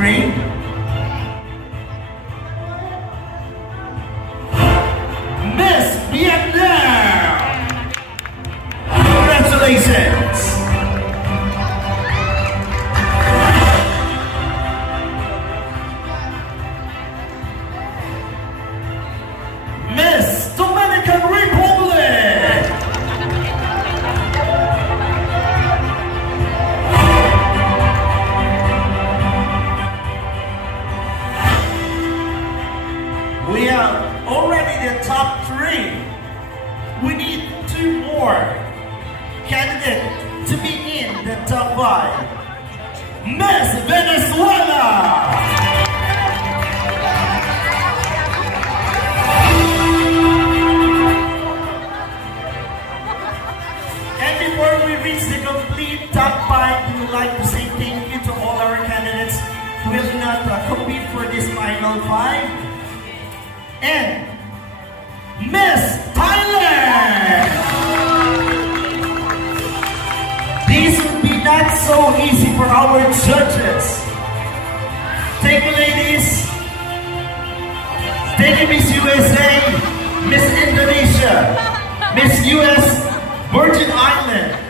grade. Miss Vietnam! Congratulations! Miss Dominican Republic! We have already the top 3. We need 2 more candidates to be in the top 5. Miss Venezuela! And before we reach the complete top 5, we would like to say thank you to all our candidates who will not compete for this final 5. And Miss Thailand! This will be not so easy for our judges. Thank you, ladies. Thank you, Miss USA, Miss Indonesia, Miss US Virgin Island,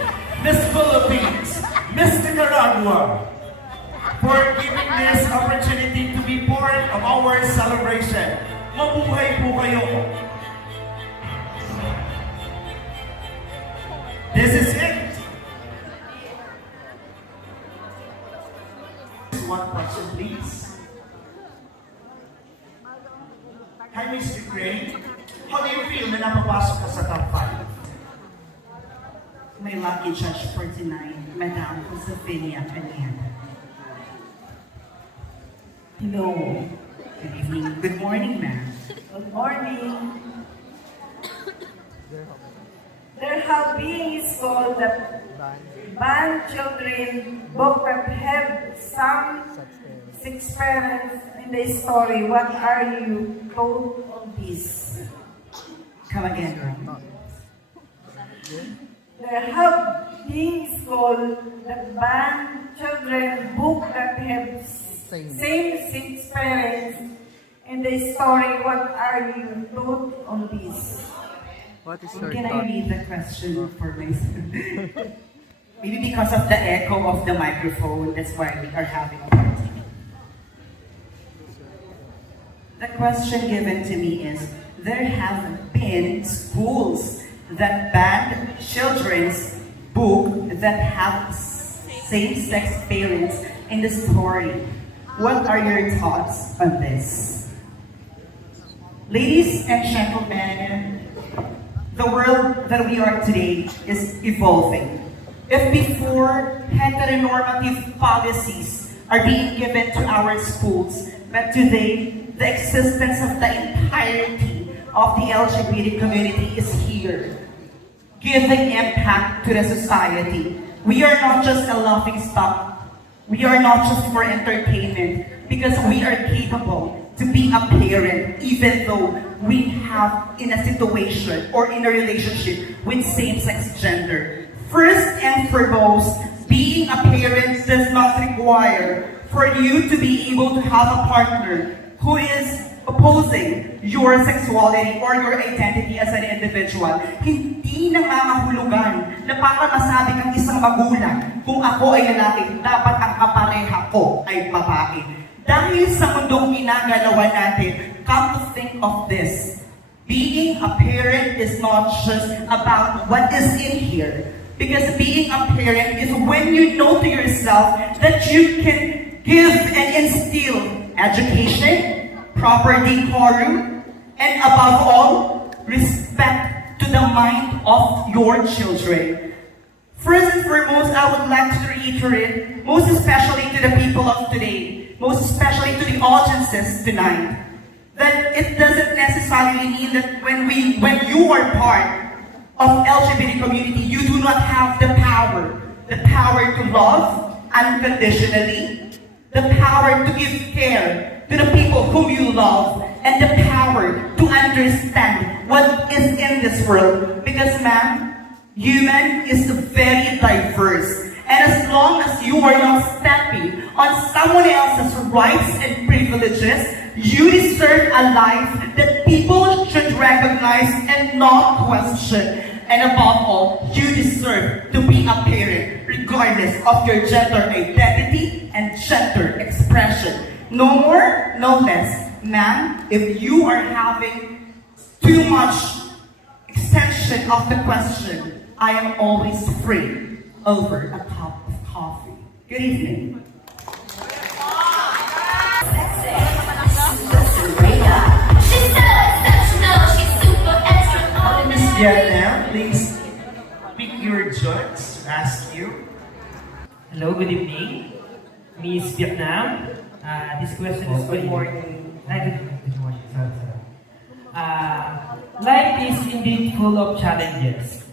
Miss Philippines, Miss Nicaragua, for giving this opportunity to be part of our celebration. Mabuhay po kayo. This is it. One question, please. Hi, Mr. Gray. How do you feel na napapasok ka sa top 5? My lucky judge for tonight, Madam Josefina Pineda. Hello. Good evening. Good morning, ma'am. Good morning. There have been schools that ban children book that have some experience in the story. What are you told on this? Come again, ma'am. There have been schools that ban children book that have same-sex parents in the story. What are you told on this? What is your Can I thought? read the question for myself? Maybe because of the echo of the microphone, that's why we are having a party. The question given to me is, there have been schools that ban children's book that have same-sex parents in the story. What are your thoughts on this? Ladies and gentlemen, the world that we are today is evolving. If before, heteronormative policies are being given to our schools, but today, the existence of the entirety of the LGBT community is here, giving impact to the society. We are not just a laughing stock. We are not just for entertainment, because we are capable to be a parent even though we have in a situation or in a relationship with same-sex gender. First and foremost, being a parent does not require for you to be able to have a partner who is opposing your sexuality or your identity as an individual. Hindi nangangahulugan na para masabi kang isang magulang, kung ako ay lalaki, dapat ang kapareha ko ay babae. Dahil sa mundong ginagalawan natin, come to think of this. Being a parent is not just about what is in here. Because being a parent is when you know to yourself that you can give and instill education, proper decorum, and above all, respect to the mind of your children. First and foremost, I would like to reiterate, most especially to the people of today, most especially to the audiences tonight, that it doesn't necessarily mean that when you are part of LGBT community, you do not have the power to love unconditionally, the power to give care to the people whom you love, and the power to understand what is in this world. Because, ma'am, human is very diverse. And as long as you are not stepping on someone else's rights and privileges, you deserve a life that people should recognize and not question. And above all, you deserve to be a parent regardless of your gender identity and gender expression. No more, no less. Ma'am, if you are having too much extension of the question, I am always free over a cup of coffee. Good evening. She's so exceptional, she's super extraordinary. Miss Vietnam, please pick your judge to ask you. Hello, good evening. Miss Vietnam. This question is for you. Good morning. Good morning. Sorry. Life is indeed full of challenges.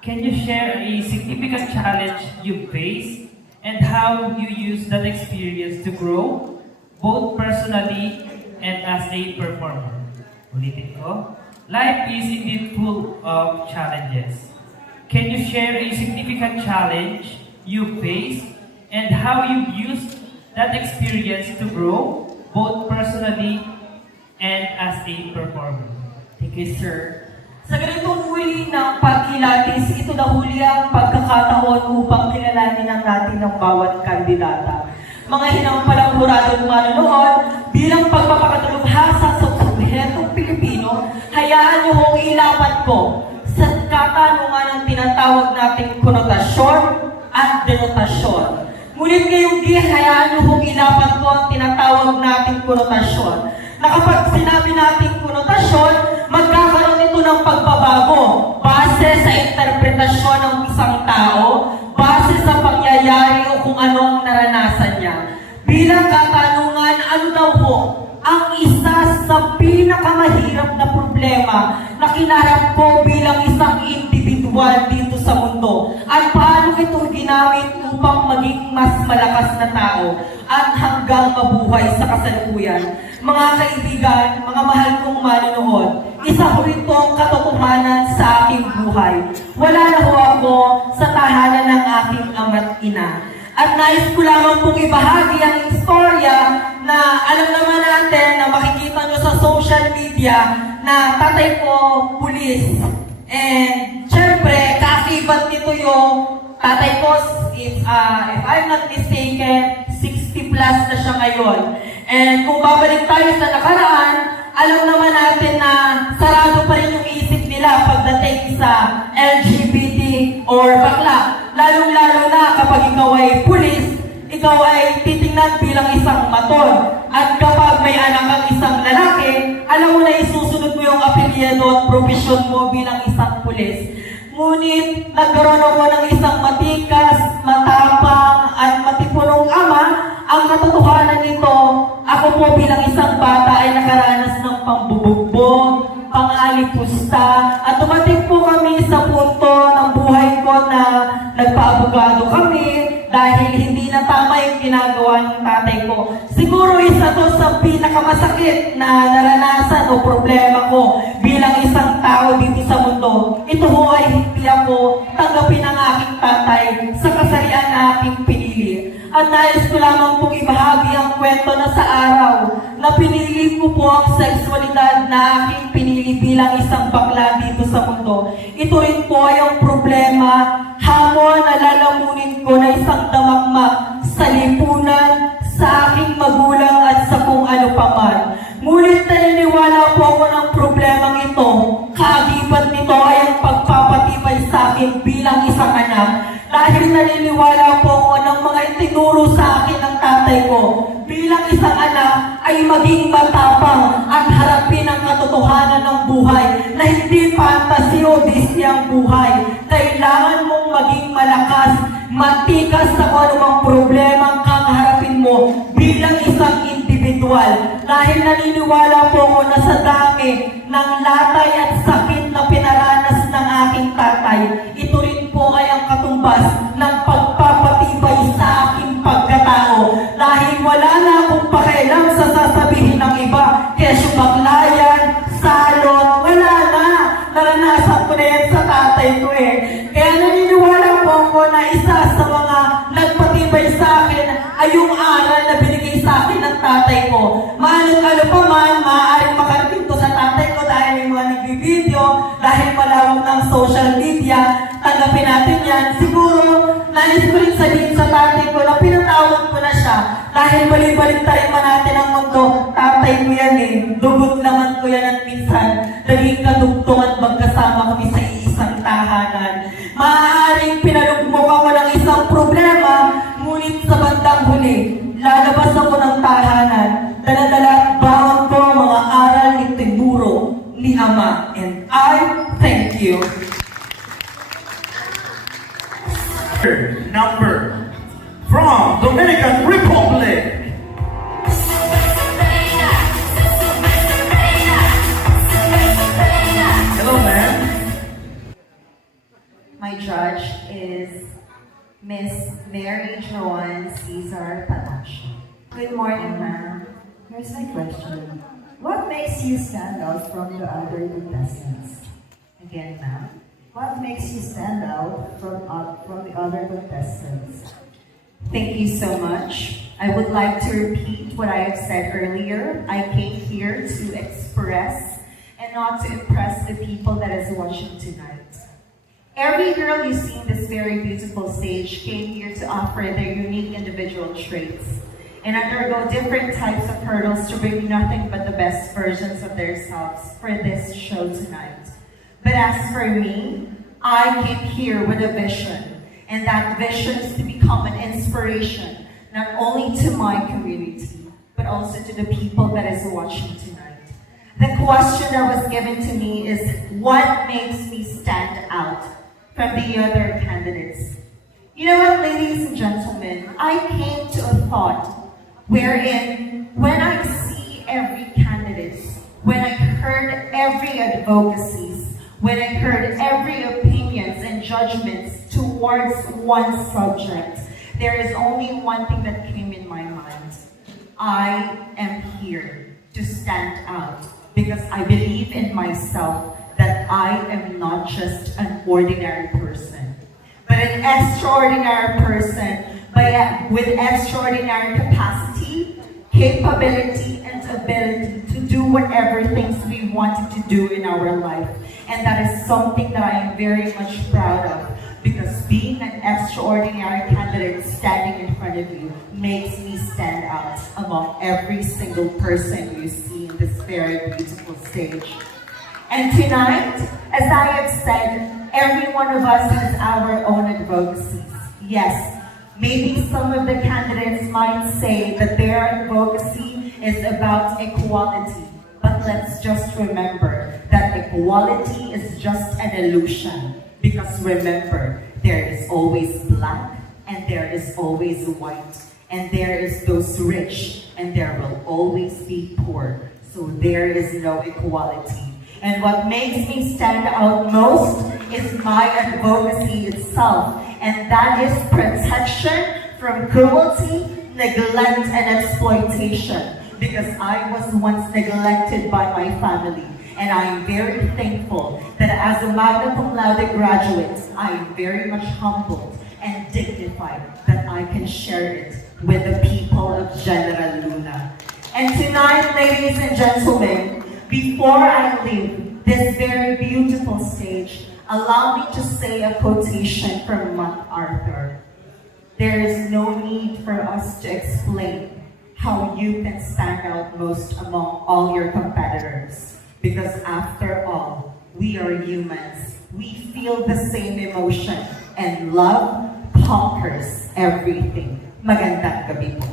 Can you share a significant challenge you faced and how you use that experience to grow, both personally and as a performer? Ulitin ko. Life is indeed full of challenges. Can you share a significant challenge you faced and how you used that experience to grow, both personally and as a performer? Thank you, sir. Sa ganitong huli ng pagkilatis, ito na huli ang pagkakataon upang kilalanin natin ng bawat kandidata. Mga hinampalang huradong manonood, bilang pagpapakatulubhasa sa subhetong Pilipino, hayaan niyo hong ilapat ko sa katanungan ng tinatawag nating konotasyon at denotasyon. Ngunit ngayong di, hayaan niyo hong ilapat ko ang tinatawag nating konotasyon. Na kapag sinabi nating konotasyon, magkakaroon ito ng pagbabago base sa interpretasyon ng isang tao, base sa pangyayari o kung ano ang naranasan niya. Bilang katanungan, ano daw ho ang isa sa pinakamahirap na problema na kinarap ko bilang isang individual dito sa mundo? At paano ito ginamit upang maging mas malakas na tao at hanggang mabuhay sa kasalukuyan? Mga kaibigan, mga mahal kong manonood, isa ho ito ang katotohanan sa aking buhay. Wala na ho ako sa tahanan ng aking ama't ina. At nais ko lamang pong ibahagi ang istorya na alam naman natin na makikita nyo sa social media na tatay ko, pulis. And syempre, kaakibat nito yung tatay ko, if I'm not mistaken, 60 plus na siya ngayon. And kung babalik tayo sa nakaraan, alam naman natin na sarado pa rin yung isip nila pagdating sa LGBT or bakla. Lalong-lalo na kapag ikaw ay pulis, ikaw ay titingnan bilang isang maton. At kapag may anak kang isang lalaki, alam mo na isusunod mo yung apelyido at profesyon mo bilang isang pulis. Ngunit nagkaroon ako ng isang matikas, matapang at matipunong ama. Ang katotohanan nito, ako po bilang isang bata ay nakaranas ng pambubugbog, pangalipusta, at dumating po kami sa punto ng buhay ko na nagpaabogado kami dahil hindi na tama yung ginagawa ng tatay ko. Siguro isa to sa pinakamasakit na naranasan o problema ko bilang isang tao dito sa mundo. Ito ho ay hindi ako tanggapin ng aking tatay sa kasarian na aking pinili. At nais ko lamang pong ibahagi ang kwento na sa araw na pinili ko po ang sexualidad na aking pinili bilang isang bakla dito sa mundo. Ito rin po ay ang problema, hamon na lalamunin ko na isang damakmak sa lipunan, sa aking magulang at sa kung ano paman. Ngunit naniniwala po ako ng problemang ito. Kaagibat nito ay ang pagpapatibay sa akin bilang isang anak. Dahil naniniwala po ako ng mga itinuro sa akin ng tatay ko bilang isang anak ay maging matapang at harapin ang katotohanan ng buhay na hindi fantasy o Disney ang buhay. Kailangan mong maging malakas, matikas sa kung anumang problema ang kakaharapin mo bilang isang individual. Dahil naniniwala po ako na sa dami ng latay at sakit na pinaranas ng aking tatay, ito rin po ay ang katumbas ng pagpapatibay sa aking pagkatao. Dahil wala na akong pakialam sa sasabihin ng iba, kesyo baglayan, salon, wala na. Naranasan ko na yan sa tatay ko eh. Kaya naniniwala po ako na isa sa mga ay yung aral na binigay sa akin ng tatay ko. Maano-ano pa man, maaaring makarating to sa tatay ko dahil may mga nag-video, dahil malawak ng social media, tanggapin natin yan. Siguro, nais ko rin sabihin sa tatay ko na pinatawag ko na siya dahil balik-balik tayo man natin ang mundo. Tatay ko yan eh. Dugot naman ko yan at minsan naging kadugtong at magkasama kami sa isang tahanan. Maaaring pinalugmok ako ng isang problema, ngunit sa bandang huli, lalabas ako ng tahanan. Dala-dala at bawang ko ang mga aral ni tinuro ni Ama. And I thank you. Number from Dominican Republic. Hello, ma'am. My judge is Miss Mary Joan Cesar Palacio. Good morning, ma'am. Here's my question. What makes you stand out from the other contestants? Again, ma'am. What makes you stand out from the other contestants? Thank you so much. I would like to repeat what I have said earlier. I came here to express and not to impress the people that is watching tonight. Every girl you see in this very beautiful stage came here to offer their unique individual traits and undergo different types of hurdles to bring nothing but the best versions of themselves for this show tonight. But as for me, I came here with a vision, and that vision is to become an inspiration, not only to my community, but also to the people that is watching tonight. The question that was given to me is, what makes me stand out from the other candidates? You know what, ladies and gentlemen, I came to a thought wherein when I see every candidate, when I heard every advocacy, when I heard every opinions and judgments towards one subject, there is only one thing that came in my mind. I am here to stand out because I believe in myself that I am not just an ordinary person, but an extraordinary person with extraordinary capacity, capability, and ability to do whatever things we wanted to do in our life. And that is something that I am very much proud of, because being an extraordinary candidate standing in front of you makes me stand out among every single person you see in this very beautiful stage. And tonight, as I have said, every one of us has our own advocacies. Yes, maybe some of the candidates might say that their advocacy is about equality. But let's just remember that equality is just an illusion. Because remember, there is always black and there is always white. And there is those rich and there will always be poor. So there is no equality. And what makes me stand out most is my advocacy itself. And that is protection from cruelty, neglect, and exploitation. Because I was once neglected by my family. And I am very thankful that as a magna cum laude graduate, I am very much humbled and dignified that I can share it with the people of General Luna. And tonight, ladies and gentlemen, before I leave this very beautiful stage, allow me to say a quotation from MacArthur. There is no need for us to explain how you can stand out most among all your competitors. Because after all, we are humans. We feel the same emotion, and love conquers everything. Magandang gabi po.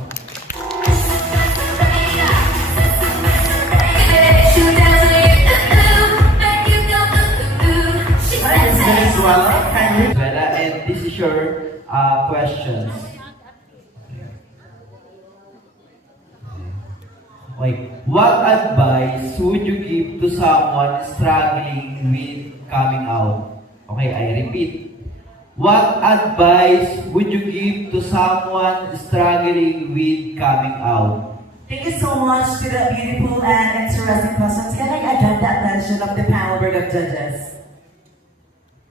Venezuela, Venezuela, and this is your questions. Wait, what advice would you give to someone struggling with coming out? Okay, I repeat. What advice would you give to someone struggling with coming out? Thank you so much to the beautiful and interesting questions. Can I address the attention of the panel board of judges?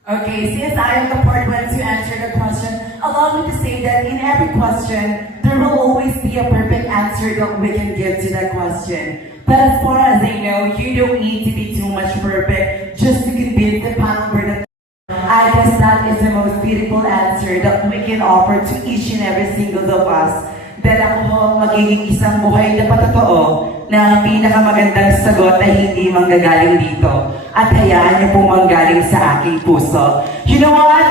Okay, since I am the part one to answer the question, allow me to say that in every question, there there will always be a perfect answer that we can give to that question. But as far as I know, you don't need to be too much perfect just to convince the panel that I guess that is the most beautiful answer that we can offer to each and every single of us. Dahil ako ho, magiging isang buhay na patotoo na ang pinakamagandang sagot ay hindi manggagaling dito. At hayaan niyo po manggaling sa aking puso. You know what?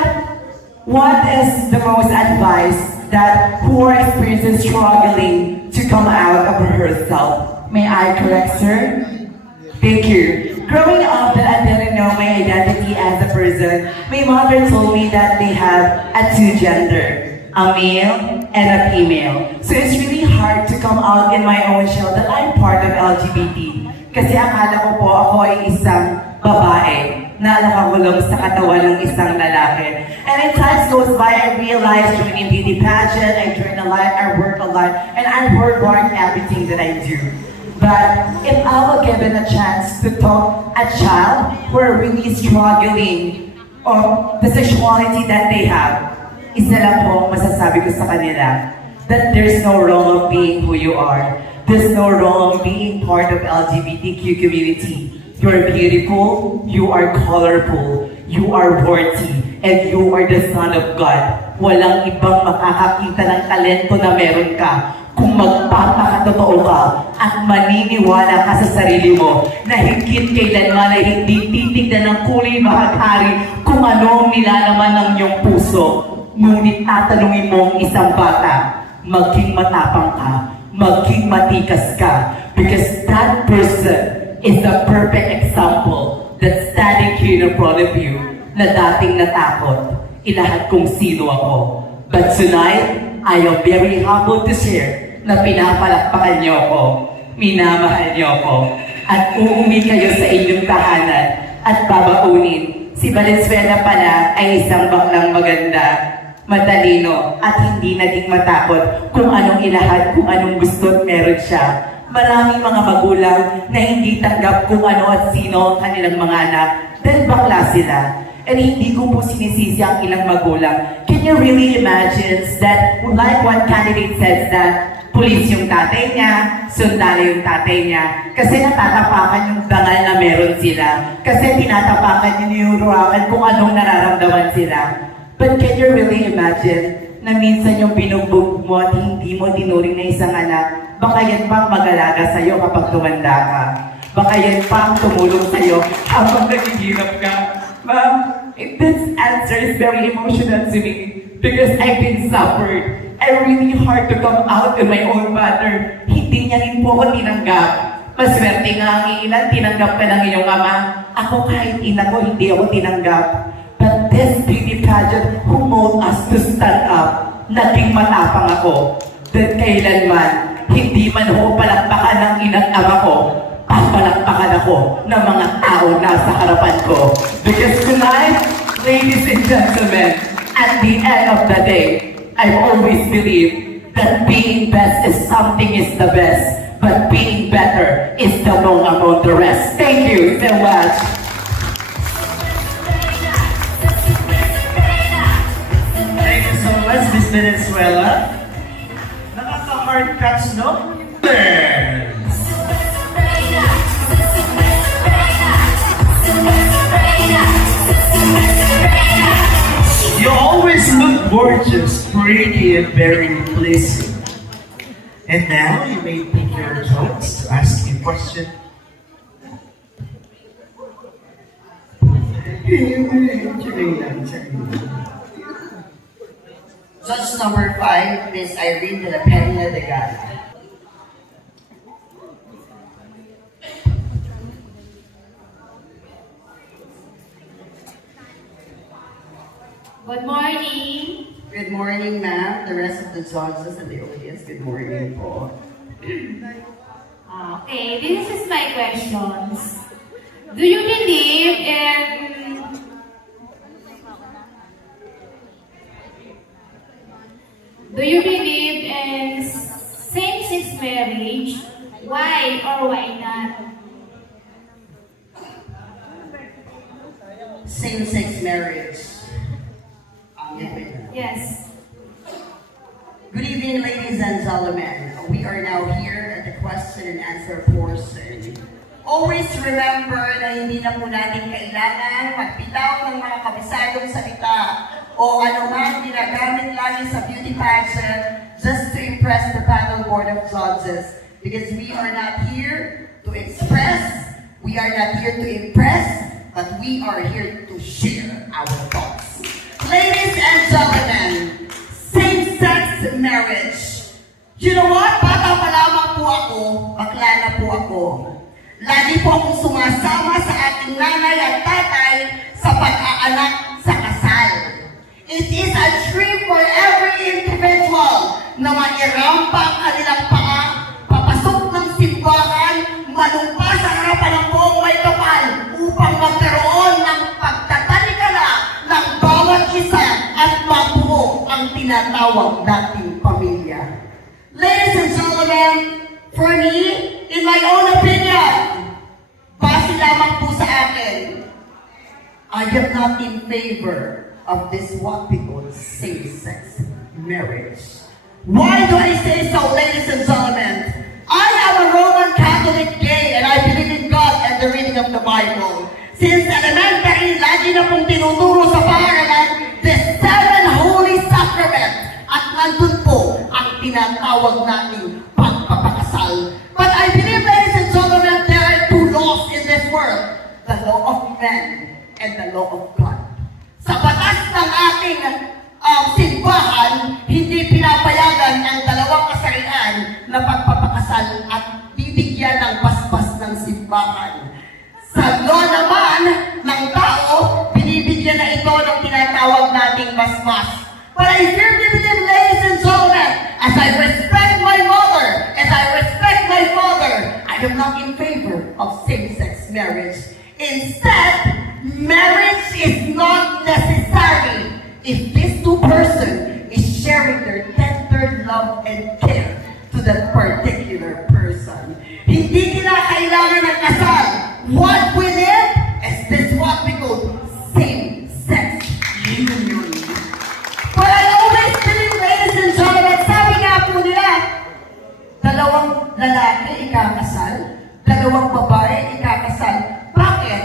What is the most advice that who are experiencing struggling to come out of herself? May I correct, sir? Thank you. Growing up that I didn't know my identity as a person, my mother told me that they have a two gender, a male and a female. So it's really hard to come out in my own shell that I'm part of LGBT. Kasi akala ko po ako ay isang babae na nakakulong sa katawan ng isang lalaki. And as time goes by, I realized joining beauty pageant, I joined a lot, I work a lot, and I work hard in everything that I do. But if I were given a chance to talk a child who are really struggling on the sexuality that they have, isa lang po masasabi ko sa kanila, that there's no wrong of being who you are. There's no wrong of being part of LGBTQ community. You're beautiful, you are colorful, you are worthy, and you are the son of God. Walang ibang makakakita ng talento na meron ka kung magpapakatotoo ka at maniniwala ka sa sarili mo na higit kailanman ay hindi titignan ng kulay mahaghari kung ano ang nilalaman ng iyong puso. Ngunit tatanungin mo ang isang bata, maging matapang ka, maging matikas ka, because that person is the perfect example that's standing here in front of you na dating natakot, ilahat kung sino ako. But tonight, I am very humbled to share na pinapalakpakan niyo ako, minamahal niyo ako, at uuwi kayo sa inyong tahanan at babaunin. Si Valenzuela pala ay isang baklang maganda, matalino, at hindi naging matakot kung anong ilahat, kung anong gusto at meron siya. Maraming mga magulang na hindi tanggap kung ano at sino ang kanilang mga anak dahil bakla sila. And hindi ko po sinisisi ang ilang magulang. Can you really imagine that, like one candidate says that, pulis yung tatay niya, sundalo yung tatay niya, kasi natatapakan yung dangal na meron sila, kasi tinatapakan yung niuruakan kung anong nararamdaman sila. But can you really imagine na minsan yung binugbog mo at hindi mo tinuring na isang anak, baka yan pang mag-alaga sa'yo kapag tumanda ka. Baka yan pang tumulong sa'yo habang naghihirap ka. Ma'am, this answer is very emotional to me because I've been suffered. And really hard to come out in my own mother. Hindi niya rin po ako tinanggap. Maswerte nga ang ilan, tinanggap ka ng iyong ama. Ako kahit ina ko, hindi ako tinanggap. But this beauty pageant who mold us to stand up, naging matapang ako. That kailanman, hindi man ho palakpakan ng inang ama ko, papalakpakan ako ng mga tao nasa harapan ko. Because tonight, ladies and gentlemen, at the end of the day, I've always believed that being best is something is the best, but being better is the wrong among the rest. Thank you so much. Thank you so much, Miss Venezuela. Nakaka-hard catch, no? Burns. You always look gorgeous, pretty, and very pleasing. And now you may pick your jokes to ask me a question. Judge number 5, Miss Irene de la Peña de Gala. Good morning. Good morning, ma'am. The rest of the judges and the audience, good morning po. Okay, this is my questions. Do you believe in same-sex marriage? Why or why not? Same-sex marriage. Yes. Good evening. evening, ladies and gentlemen. We are now here at the question and answer portion. Always remember na hindi na po natin kailangan magbitaw ng mga kabisadong salita o anuman ginagamit lagi sa beauty pageant just to impress the panel board of judges. Because we are not here to express, we are not here to impress, but we are here to share our thoughts. Ladies and gentlemen, same-sex marriage. You know what? Bata pa lamang po ako, bakla na po ako. Lagi po akong sumasama sa aking nanay at tatay sa pag-aanak sa kasal. It is a dream for every individual na mairampa ang kanilang paa, papasok ng simbahan, manumpa sa harapan ng buong may kapal upang magkaroon ng pagtatalikala ng bawat isa at mabuo ang tinatawag nating pamilya. Ladies and gentlemen, for me, in my own opinion, base lamang po sa akin, I am not in favor of this what we call same-sex marriage. Why do I say so, ladies and gentlemen? I am a Roman Catholic gay and I believe in God and the reading of the Bible. Since elementary, lagi na pong tinuturo sa paaralan the 7 holy sacraments at nandun po ang tinatawag nating pagpapakasal. But I believe, ladies and gentlemen, there are 2 laws in this world. The law of man and the law of God. Sa batas ng ating simbahan, hindi pinapayagan ang dalawang kasarian na pagpapakasal at bibigyan ng basbas ng simbahan. Sa law naman ng tao, binibigyan na ito ng tinatawag nating basbas. But I firmly believe, ladies and gentlemen, as I respect my mother, as I respect my father, I am not in favor of same-sex marriage. Instead, marriage is not necessary if these 2 persons is sharing their tender love and care to that particular person. Hindi kinakailangan ng kasal. What we need is this what we call same-sex union. But I always believe, ladies and gentlemen, sabi nga po nila, 2 lalaki ikakasal, 2 babae ikakasal. Bakit?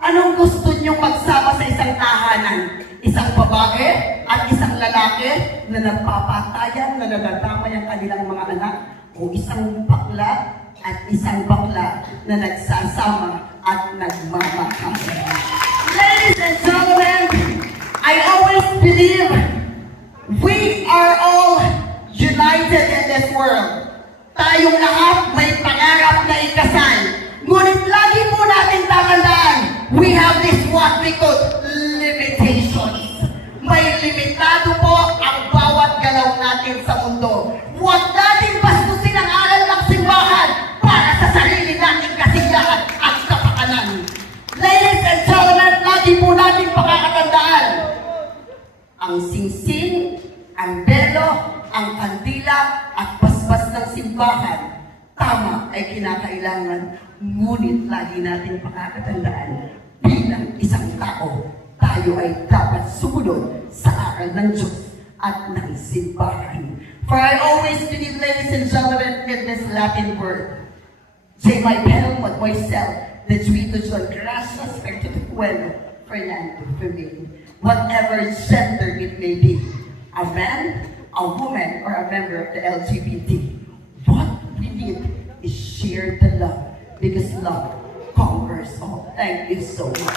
Anong gusto niyong magsama sa isang tahanan? Isang babae at isang lalaki na nagpapatayan, na nagagamay ang kanilang mga anak? O isang bakla at isang bakla na nagsasama at nagmamahal? Ladies and gentlemen, I always believe we are all united in this world. Tayong lahat may pangarap na ikasal. Ngunit lagi po natin tatandaan, we have this what we call limitations. May limitado po ang bawat galaw natin sa mundo. Huwag natin bastusin ang aral ng simbahan para sa sarili nating kasiyahan at kapakanan. Ladies and gentlemen, lagi po natin pakakatandaan, ang singsing, ang belo, ang kandila at basbas ng simbahan, tama ay kinakailangan, ngunit lagi natin pakakatandaan, bilang isang tao, tayo ay dapat sumunod sa aral ng Diyos at ng simbahan. For I always believe, ladies and gentlemen, in this Latin word, say my pen with myself, the Juito John Gracias, Pertutuelo, Fernando Fermin. Whatever gender it may be, a man, a woman, or a member of the LGBT, what we need is share the love, because love conquers all. Thank you so much.